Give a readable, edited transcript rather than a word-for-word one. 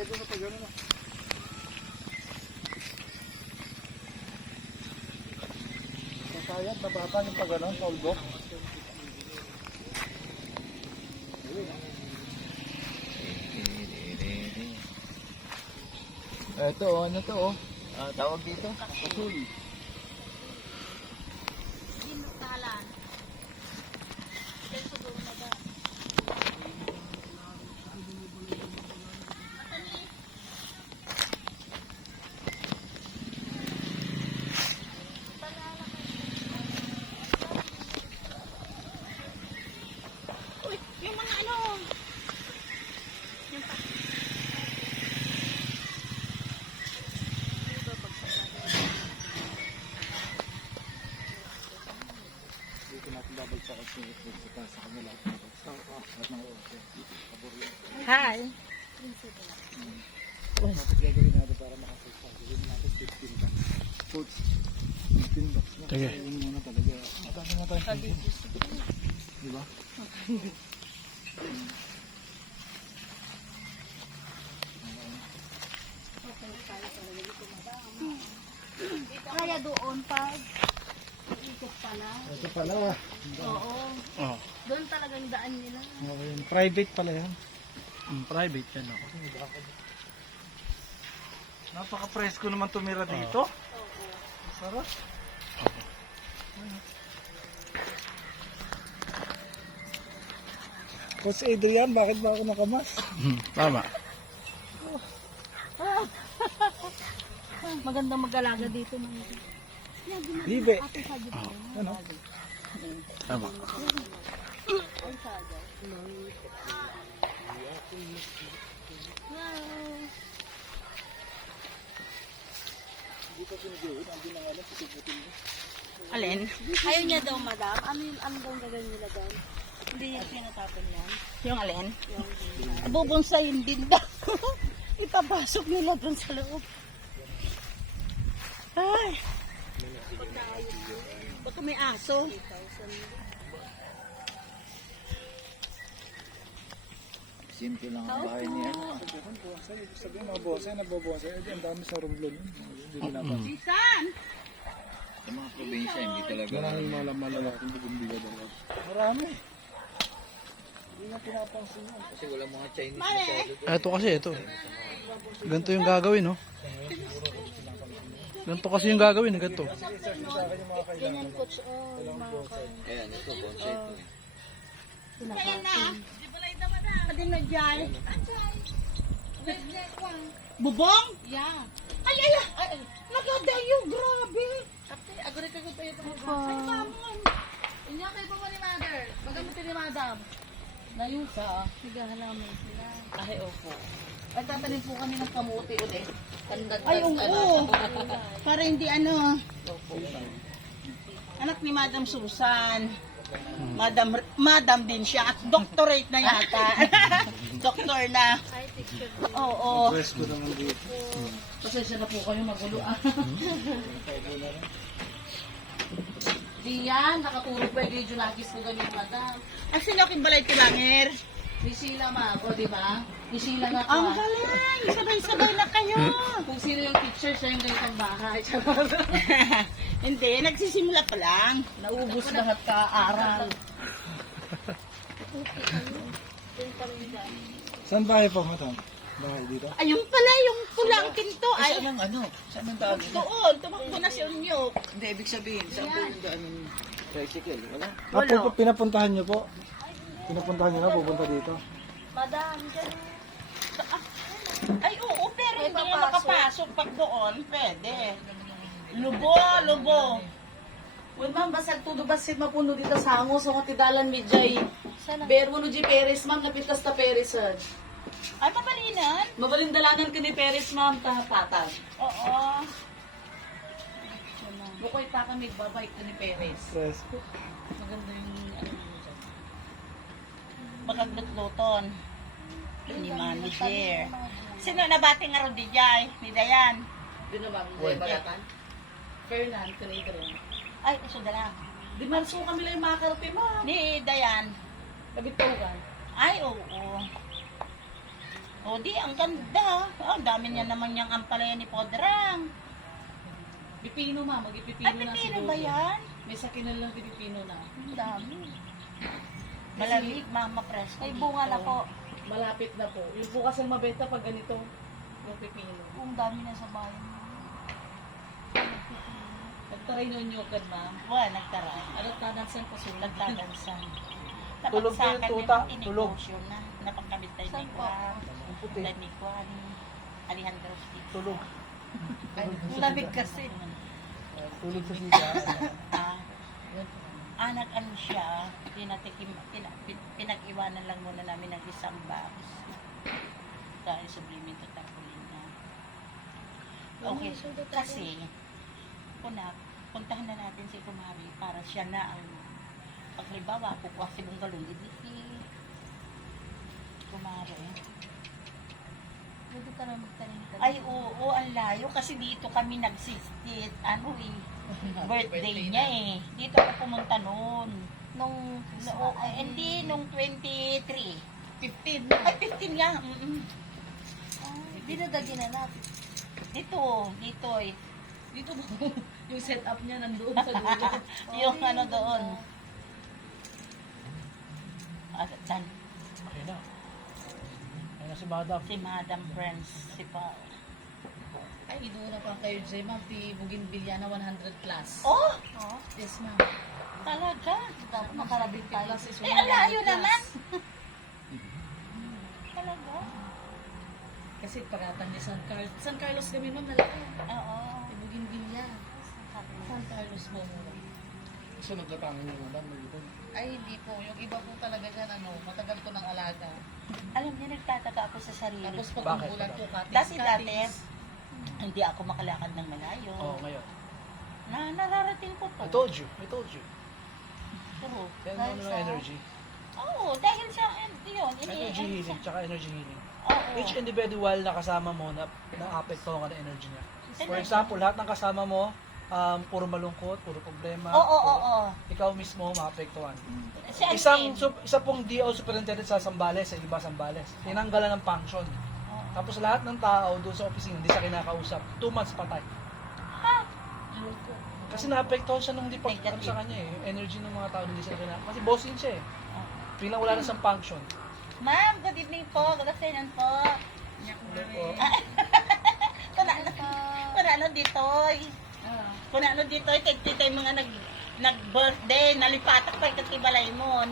kaya doon pag gano'n. Masayad, nababa yung pag gano'n, paulbok. Ito, ano to, oh. Tawag dito? Kasul. Talan. Peso doon na ba? Uy, yung mga ano. Yung pa. Dito natin babagsak at sinipin sa kanila. At ng oras. Hi. Tapos gagawin natin para makasagsa. Gagawin natin 15 bucks. Coach, 15 bucks na. Sige. Yun muna talaga. Matapos na tayo. Diba? Kaya doon pag ikot pala. Ito pala. Oo. Oh. Doon talagang daan nila. Okay. Private pala yan. Private yan ako. Napaka-presko naman tumira dito. Sarap. Coach Adrian, bakit ba ako nakamas? Tama. Magandang mag-alaga dito ng Bibe. ate sa dito. Ano? Tama. Ay saga. Alin? Ayaw niya daw, madam. Ano daw gagawin nila doon? Hindi niya pinatapon yan. Yung alin? Bubunsayin din daw. Ipapasok nila doon sa loob. Ay! Baka may aso. Simple lang ang bahay niya. Sabihin mga bonsai, nagbobonsai. Ang dami sa rumblon. Hindi na ba? Bisan! Sa mga probinsya, hindi talaga. Maraming malalaking bugumbiga daw. Marami. Hindi na pinapansin yun. Kasi wala mga Chinese Mali! Ito kasi, ito. Ganito yung gagawin, no? Ganito kasi yung gagawin, ganito. Ganyan coach. Oh, yung mga Ayan, ito, bonsai ito. Kaya na. Pati na dyan. Bubong? Yeah. Ay, ay, ay. Nagadayo, grabe. Ate, agorit ko tayo ito. Ay, mamon. Inya kayo pa ni mother. Magamutin ni madam. Nayusa. Nagahalaman sila. Ay, opo. Ay, tatanim po kami ng kamuti ulit. Ay, oo. Para hindi ano. Anak ni Madam Susan. Madam din siya at doctorate na yata. Doktor na. Oo. Presko naman dito. Pasensya na po kayo magulo. Di yan, nakatulog pa yung Junakis ko ganyan, madam. Ang sinoking balay tilanger. Ni Sheila Mago, di ba? Ni Sheila na Ang ka. galing. Sabay-sabay na kayo. Kung sino yung teacher, siya yung ganitong bahay. Hindi, nagsisimula pa lang. Naubos lahat ka-aral. Saan bahay pa mo ito? Bahay dito? Ayun pala, yung pulang pinto. Ay, Saan ang ano? Saan ang daan? doon. Tumakbo na si Unyok. Hindi, ibig sabihin, saan po yung daan ng tricycle? Wala? Pinapuntahan niyo po? Pinapuntahan niyo na pupunta dito? Madam, dyan. Ay, oo, pero hindi nga makapasok pag doon. Pwede. Lubo, lubo. Uy, ma'am, basag tudo basit mapuno dito sa hango sa mga tidalan medjay. Bermo no di Peres, ma'am, napitas ta Peres. Ay, mapalinan? Mabalindalanan ka ni Peres, ma'am, kahapatan. Oo. Bukoy pa kami, babait ka ni Peres. Presko. Maganda yung ano mo dyan. Makaglut-luton. Ni manager. Sino nabati nga ron di Jai? Ni Dayan? Di na ba, bagatan? Fernan, kanito rin. Ay, iso dala. Di man so kami lang yung makarpe, ma'am. Ni Dayan? Kabitaw ka. Ay, oo. O di, ang ganda. Oh, ang dami niya naman niyang ampalaya ni Podrang. Pipino ma, magipipino Ay, na pipino siguro. ba yan? May sakinan lang pipino na. Ang dami. Malamig, mama presko. May bunga na po. Malapit na po. Yung po kasi mabenta pag ganito, yung pipino. Ang dami na sa bayan. Nagtaray nun yung kad ma'am. Wala, nagtaray. Ano tadansan pa sulat? Nagtadansan. Tulog Napagsakan kayo, tuta. may Tulog. tinegosyo na. Napagkabit tayo Saan ni po? Juan. Ang puti. Tayo ni Juan. Alejandro Steve. Tulog. Ang lamig kasi. Tulog sa siga. Anak ano siya, pinag-iwanan lang muna namin ng isang box. Dahil sublimin to Tapolina. Okay, kasi, puntahan na natin si Kumari para siya na ang, pag halimbawa, kukuha si Bunggalong, hindi si Kumari. Pwede ka na magtanim. Ay, oo, ang layo kasi dito kami nag-60, birthday niya eh. Dito ako pumunta noon. Nung, Hindi, nung 23. 15 na. Ay, 15 nga. dinadagin na natin. Dito eh. Dito ba? Yung setup niya nandoon sa dulo. Yung ano doon. Dan, Okay na. Ayun na si Madam. si Madam Friends, si Paul. Ay, inuuna pa kayo, Jay, ma'am. Ti Bougainvillea na 100 plus. Oh, Yes, ma'am. talaga. Dapat makarabit tayo. Plus is Eh, ang layo 100 plus. naman. Talaga? Kasi paratan ni San Carlos. San Carlos kami, ma'am, nalaki. Oo. Ti Bougainvillea. San Carlos mo. Gusto naglatangan yung madam na dito. Ay, hindi po. Yung iba po talaga dyan, matagal ko ng alaga. Alam niyo, nagtataka ako sa sarili. Tapos pag Bakit? umulan po, cuttings, Dati, hindi ako makalakad ng malayo. Oo, ngayon. Nararating ko to. I told you. I told you. True. Yan mo ng energy. Oo, dahil sa, yun, Energy healing, tsaka energy healing. Oo. Each individual na kasama mo na naapektuhan ka ng energy niya. For Talaga? example, lahat ng kasama mo, puro malungkot, puro problema. Oo. Ikaw mismo maapektuhan. Si Alvin. Isa pong DO superintendent sa Zambales, sa iba Zambales. Tinanggalan ng function. Tapos lahat ng tao doon sa opisina, hindi siya kinakausap. 2 months patay. Kasi naapektuhan siya nung hindi pag sa kanya eh. Yung energy ng mga tao hindi siya kinakausap. Kasi bossing siya eh. Biglang wala na siyang function. Ma'am, good evening po. Good afternoon po. Kunano dito. Kunano dito, tagtita yung mga nag-birthday, nalipatak pa yung Katibalay mo.